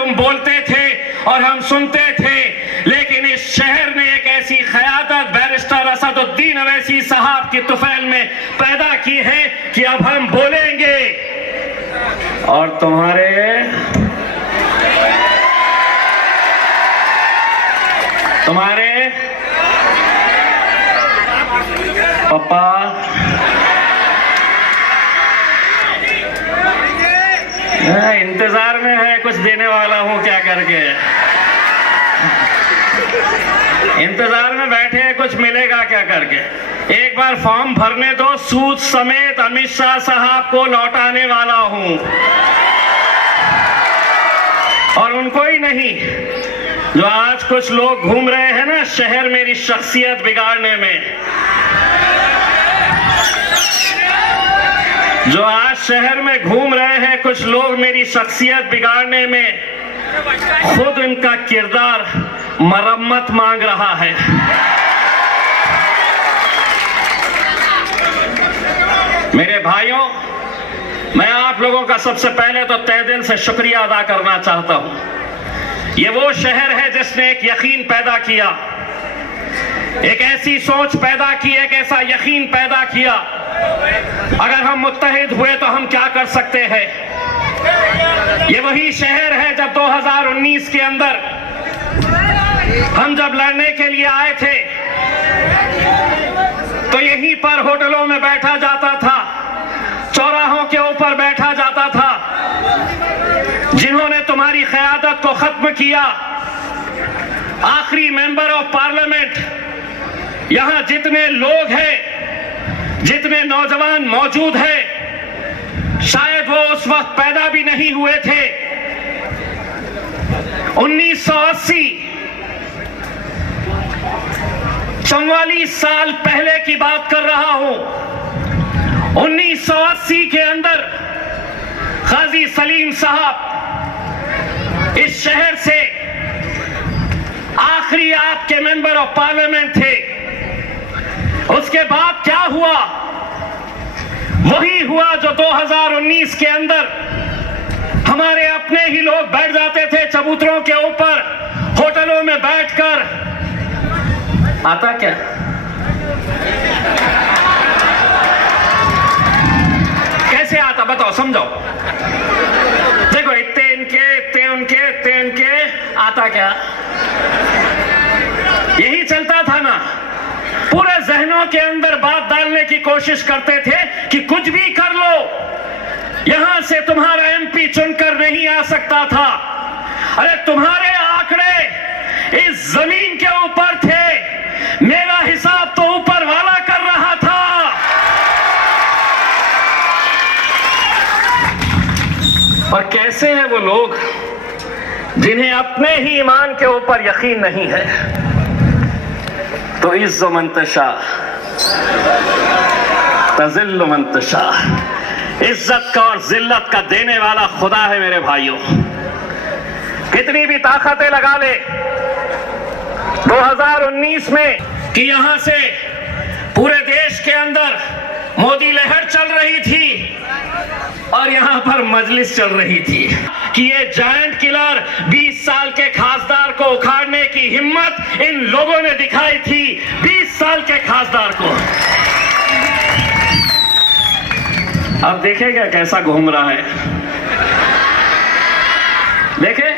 तुम बोलते थे और हम सुनते थे, लेकिन इस शहर ने एक ऐसी क़यादत बैरिस्टर असदुद्दीन अवैसी साहब की तुफैल में पैदा की है कि अब हम बोलेंगे। और तुम्हारे पापा इंतजार में है, कुछ देने वाला हूं क्या करके, इंतजार में बैठे हैं कुछ मिलेगा क्या करके। एक बार फॉर्म भरने दो, सूद समेत अमित शाह साहब को लौटाने वाला हूं। और उनको ही नहीं, जो आज कुछ लोग घूम रहे हैं ना शहर मेरी शख्सियत बिगाड़ने में, जो आज शहर में घूम रहे हैं कुछ लोग मेरी शख्सियत बिगाड़ने में, खुद इनका किरदार मरम्मत मांग रहा है। मेरे भाइयों, मैं आप लोगों का सबसे पहले तो तहे दिल से शुक्रिया अदा करना चाहता हूं। ये वो शहर है जिसने एक यकीन पैदा किया, एक ऐसी सोच पैदा की, एक ऐसा यकीन पैदा किया, अगर हम मुत्तहिद हुए तो हम क्या कर सकते हैं। ये वही शहर है जब 2019 के अंदर हम जब लड़ने के लिए आए थे तो यहीं पर होटलों में बैठा जाता था, चौराहों के ऊपर बैठा जाता था। जिन्होंने तुम्हारी क़यादत को खत्म किया, आखिरी मेंबर ऑफ पार्लियामेंट, यहां जितने लोग हैं, जितने नौजवान मौजूद हैं, शायद वो उस वक्त पैदा भी नहीं हुए थे। 1980, 44 साल पहले की बात कर रहा हूं। 1980 के अंदर काजी सलीम साहब इस शहर से आखिरी आपके मेंबर ऑफ पार्लियामेंट थे। उसके बाद क्या हुआ? वही हुआ जो 2019 के अंदर हमारे अपने ही लोग बैठ जाते थे चबूतरों के ऊपर, होटलों में बैठकर। आता क्या? कैसे आता बताओ, समझाओ। देखो, इतने इनके, इतने उनके, इतने इनके, आता क्या? यही चलता था ना। पूरे जहनों के अंदर बात डालने की कोशिश करते थे कि कुछ भी कर लो, यहां से तुम्हारा एमपी चुनकर नहीं आ सकता था। अरे तुम्हारे आंकड़े इस जमीन के ऊपर थे, मेरा हिसाब तो ऊपर वाला कर रहा था। और कैसे हैं वो लोग जिन्हें अपने ही ईमान के ऊपर यकीन नहीं है। तो इज़्ज़ मंतशा तज़िल्लु मंतशा, इज्जत का और जिल्लत का देने वाला खुदा है मेरे भाइयों। कितनी भी ताकतें लगा ले 2019 में कि यहां से पूरे देश के अंदर मोदी लहर चल रही थी और यहां पर मजलिस चल रही थी कि ये जायंट किलर 20 साल के खासदार को उखाड़ने की हिम्मत इन लोगों ने दिखाई थी। 20 साल के खासदार को। अब देखेगा कैसा घूम रहा है। देखे,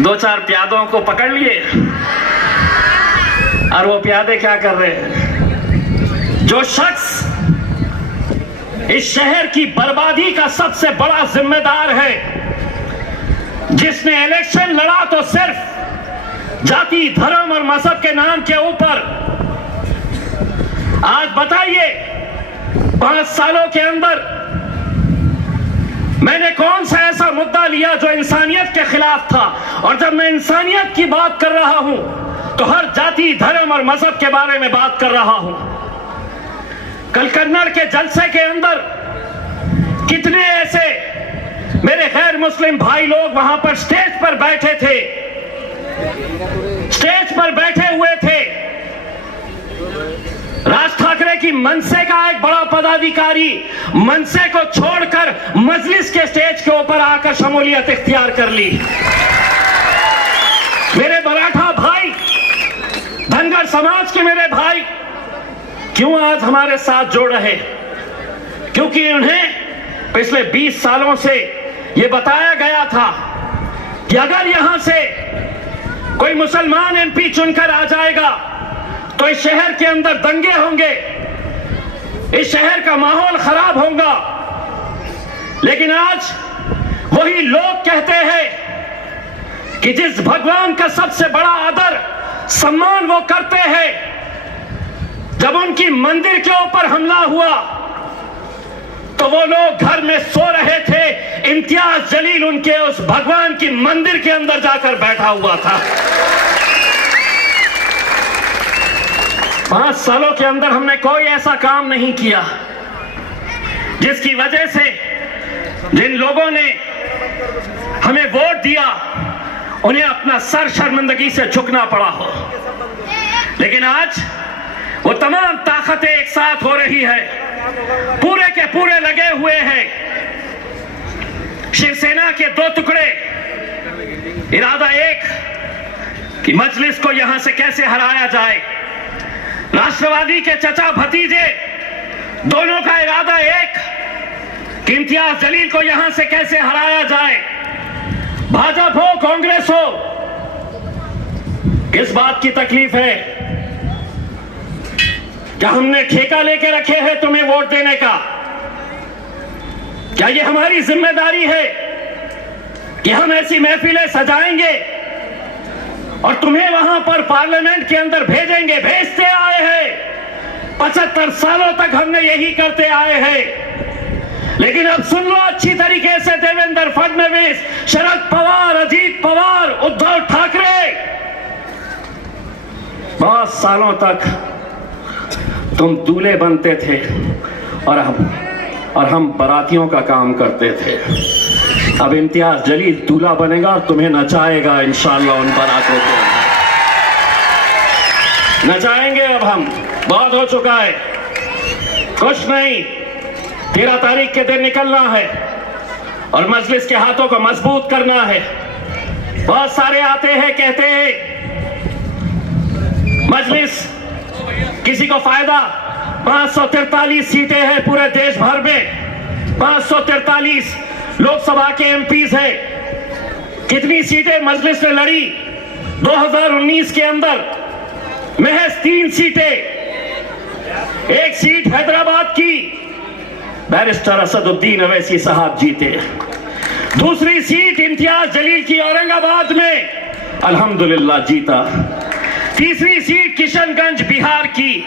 2-4 प्यादों को पकड़ लिए और वो प्यादे क्या कर रहे हैं? जो शख्स इस शहर की बर्बादी का सबसे बड़ा जिम्मेदार है, जिसने इलेक्शन लड़ा तो सिर्फ जाति, धर्म और मजहब के नाम के ऊपर। आज बताइए, 5 सालों के अंदर मैंने कौन सा ऐसा मुद्दा लिया जो इंसानियत के खिलाफ था? और जब मैं इंसानियत की बात कर रहा हूं तो हर जाति, धर्म और मजहब के बारे में बात कर रहा हूं। कल कन्नड़ के जलसे के अंदर कितने ऐसे मेरे गैर मुस्लिम भाई लोग वहां पर स्टेज पर बैठे थे, स्टेज पर बैठे हुए थे। राज ठाकरे की मनसे का एक बड़ा पदाधिकारी मनसे को छोड़कर मजलिस के स्टेज के ऊपर आकर शमूलियत इख्तियार कर ली। मेरे मराठा भाई, धनगर समाज के मेरे भाई क्यों आज हमारे साथ जोड़ रहे? क्योंकि उन्हें पिछले 20 सालों से यह बताया गया था कि अगर यहां से कोई मुसलमान एमपी चुनकर आ जाएगा तो इस शहर के अंदर दंगे होंगे, इस शहर का माहौल खराब होगा। लेकिन आज वही लोग कहते हैं कि जिस भगवान का सबसे बड़ा आदर सम्मान वो करते हैं, जब उनकी मंदिर के ऊपर हमला हुआ तो वो लोग घर में सो रहे थे, इम्तियाज जलील उनके उस भगवान की मंदिर के अंदर जाकर बैठा हुआ था। 5 सालों के अंदर हमने कोई ऐसा काम नहीं किया जिसकी वजह से जिन लोगों ने हमें वोट दिया उन्हें अपना सर शर्मिंदगी से झुकना पड़ा हो। लेकिन आज वो तमाम ताकतें एक साथ हो रही है, पूरे के पूरे लगे हुए हैं। शिवसेना के 2 टुकड़े, इरादा एक कि मजलिस को यहां से कैसे हराया जाए। राष्ट्रवादी के चचा भतीजे दोनों का इरादा एक कि इम्तियाज जलील को यहां से कैसे हराया जाए। भाजपा हो, कांग्रेस हो, किस बात की तकलीफ है? क्या हमने ठेका लेके रखे हैं तुम्हें वोट देने का? क्या ये हमारी जिम्मेदारी है कि हम ऐसी महफिलें सजाएंगे और तुम्हें वहां पर पार्लियामेंट के अंदर भेजेंगे? भेजते आए हैं, 75 सालों तक हमने यही करते आए हैं। लेकिन अब सुन लो अच्छी तरीके से, देवेंद्र फडणवीस, शरद पवार, अजीत पवार, उद्धव ठाकरे, बहुत सालों तक तुम दूल्हे बनते थे और हम बारातियों का काम करते थे। अब इम्तियाज जलील दूल्हा बनेगा और तुम्हें नचाएगा इंशाअल्लाह। उन बारातों को नचाएंगे। अब हम, बहुत हो चुका है, कुछ नहीं। 13 तारीख के दिन निकलना है और मजलिस के हाथों को मजबूत करना है। बहुत सारे आते हैं, कहते हैं मजलिस किसी को फायदा। 543 सीटें हैं पूरे देश भर में, 543 लोकसभा के एमपीज हैं। कितनी सीटें मजलिस ने लड़ी? 2019 के अंदर महज 3 सीटें। एक सीट हैदराबाद की बैरिस्टर असदुद्दीन अवैसी साहब जीते। दूसरी सीट इम्तियाज जलील की औरंगाबाद में अल्हम्दुलिल्लाह जीता। तीसरी सीट किशनगंज बिहार की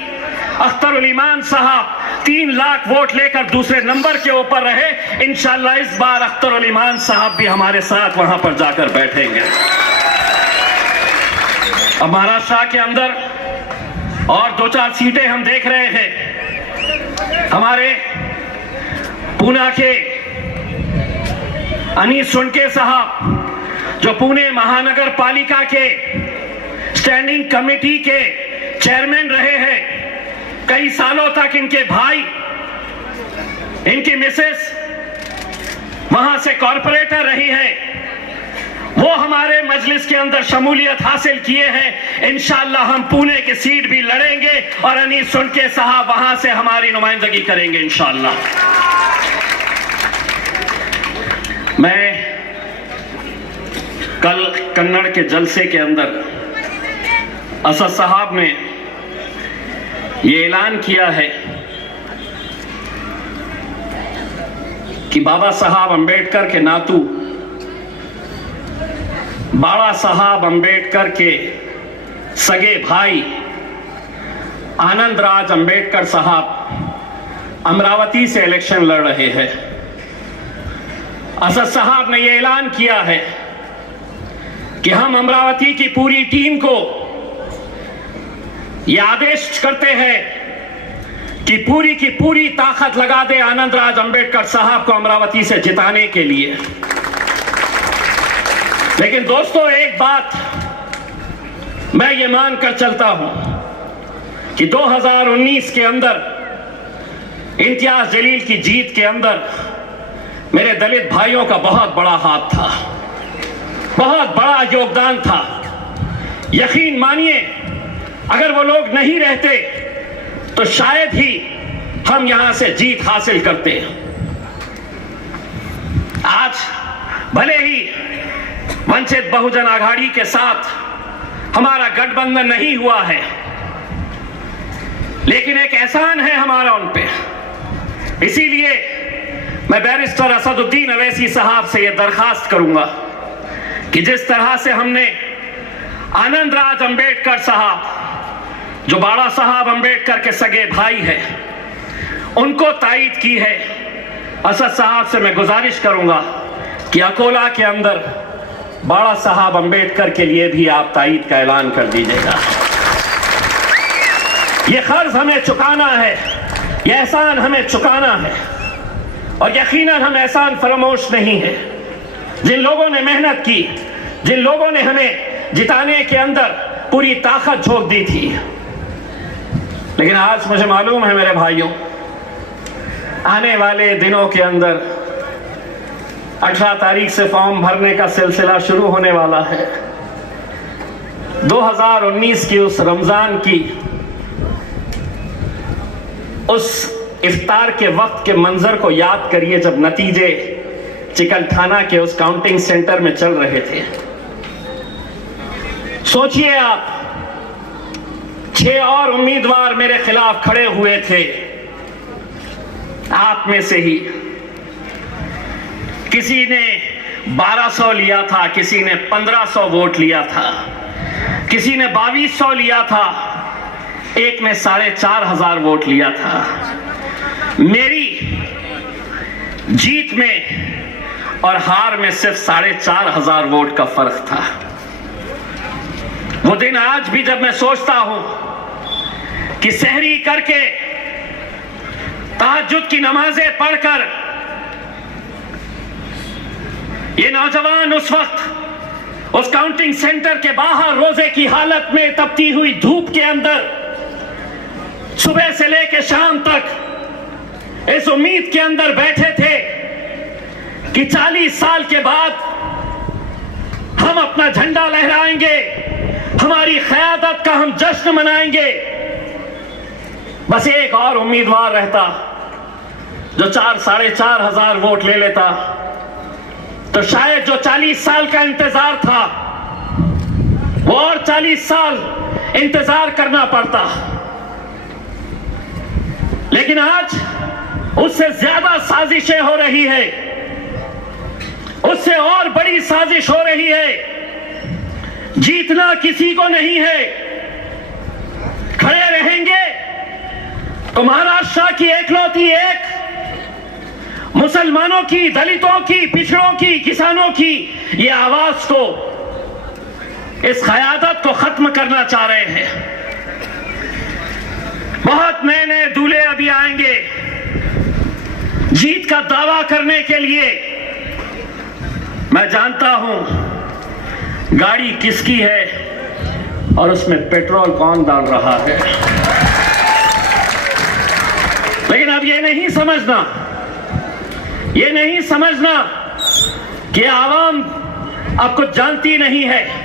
अख्तर उल ईमान साहब 3 लाख वोट लेकर दूसरे नंबर के ऊपर रहे। इंशाअल्लाह इस बार अख्तर उल ईमान साहब भी हमारे साथ वहां पर जाकर बैठेंगे। अब महाराष्ट्र के अंदर और 2-4 सीटें हम देख रहे हैं। हमारे पूना के अनीस सुनके साहब जो पुणे महानगर पालिका के स्टैंडिंग कमेटी के चेयरमैन रहे हैं, कई सालों तक इनके भाई, इनकी मिसेस वहां से कॉर्पोरेटर रही है, वो हमारे मजलिस के अंदर शमूलियत हासिल किए हैं। इंशाअल्लाह हम पुणे की सीट भी लड़ेंगे और अनीस सुनके साहब वहां से हमारी नुमाइंदगी करेंगे इंशाअल्लाह। मैं कल कन्नड़ के जलसे के अंदर असद साहब ने ये ऐलान किया है कि बाबा साहब अंबेडकर के नातू बाड़ा साहब अंबेडकर के सगे भाई आनंद राज अंबेडकर साहब अमरावती से इलेक्शन लड़ रहे हैं। असद साहब ने यह ऐलान किया है कि हम अमरावती की पूरी टीम को यह आदेश करते हैं कि पूरी की पूरी ताकत लगा दे आनंद राज अंबेडकर साहब को अमरावती से जिताने के लिए। लेकिन दोस्तों, एक बात मैं ये मानकर चलता हूं कि 2019 के अंदर इम्तियाज जलील की जीत के अंदर मेरे दलित भाइयों का बहुत बड़ा हाथ था, बहुत बड़ा योगदान था। यकीन मानिए, अगर वो लोग नहीं रहते तो शायद ही हम यहां से जीत हासिल करते। आज भले ही वंचित बहुजन आघाड़ी के साथ हमारा गठबंधन नहीं हुआ है, लेकिन एक एहसान है हमारा उन पे। इसीलिए मैं बैरिस्टर असदुद्दीन अवैसी साहब से यह दरखास्त करूंगा कि जिस तरह से हमने आनंद राज अंबेडकर साहब, जो बाड़ा साहब अंबेडकर के सगे भाई हैं, उनको तायीद की है, असद साहब से मैं गुजारिश करूंगा कि अकोला के अंदर बाड़ा साहब अंबेडकर के लिए भी आप तायीद का ऐलान कर दीजिएगा। ये कर्ज हमें चुकाना है, ये एहसान हमें चुकाना है, और यकीनन हम एहसान फरामोश नहीं है। जिन लोगों ने मेहनत की, जिन लोगों ने हमें जिताने के अंदर पूरी ताकत झोंक दी थी, लेकिन आज मुझे मालूम है मेरे भाइयों, आने वाले दिनों के अंदर 18 तारीख से फॉर्म भरने का सिलसिला शुरू होने वाला है। 2019 की उस रमजान की उस इफ्तार के वक्त के मंजर को याद करिए, जब नतीजे चिकलठाना के उस काउंटिंग सेंटर में चल रहे थे। सोचिए आप, 6 और उम्मीदवार मेरे खिलाफ खड़े हुए थे। आप में से ही किसी ने 1200 लिया था, किसी ने 1500 वोट लिया था, किसी ने 2200 लिया था, एक ने 4500 वोट लिया था। मेरी जीत में और हार में सिर्फ 4500 वोट का फर्क था। वो दिन आज भी जब मैं सोचता हूं कि सहरी करके, तहज्जुद की नमाजें पढ़कर ये नौजवान उस वक्त उस काउंटिंग सेंटर के बाहर रोजे की हालत में तपती हुई धूप के अंदर सुबह से लेकर शाम तक इस उम्मीद के अंदर बैठे थे कि 40 साल के बाद हम अपना झंडा लहराएंगे, हमारी क़यादत का हम जश्न मनाएंगे। बस एक और उम्मीदवार रहता जो 4-4,500 वोट ले लेता, तो शायद जो 40 साल का इंतजार था वो और 40 साल इंतजार करना पड़ता। लेकिन आज उससे ज्यादा साजिशें हो रही है, उससे और बड़ी साजिश हो रही है। जीतना किसी को नहीं है, खड़े रहेंगे तो महाराष्ट्र की एकलौती एक मुसलमानों की, दलितों की, पिछड़ों की, किसानों की ये आवाज को, इस क़यादत को खत्म करना चाह रहे हैं। बहुत नए नए दूल्हे अभी आएंगे जीत का दावा करने के लिए। मैं जानता हूं गाड़ी किसकी है और उसमें पेट्रोल कौन डाल रहा है, लेकिन अब ये नहीं समझना कि आवाम अब कुछ जानती नहीं है।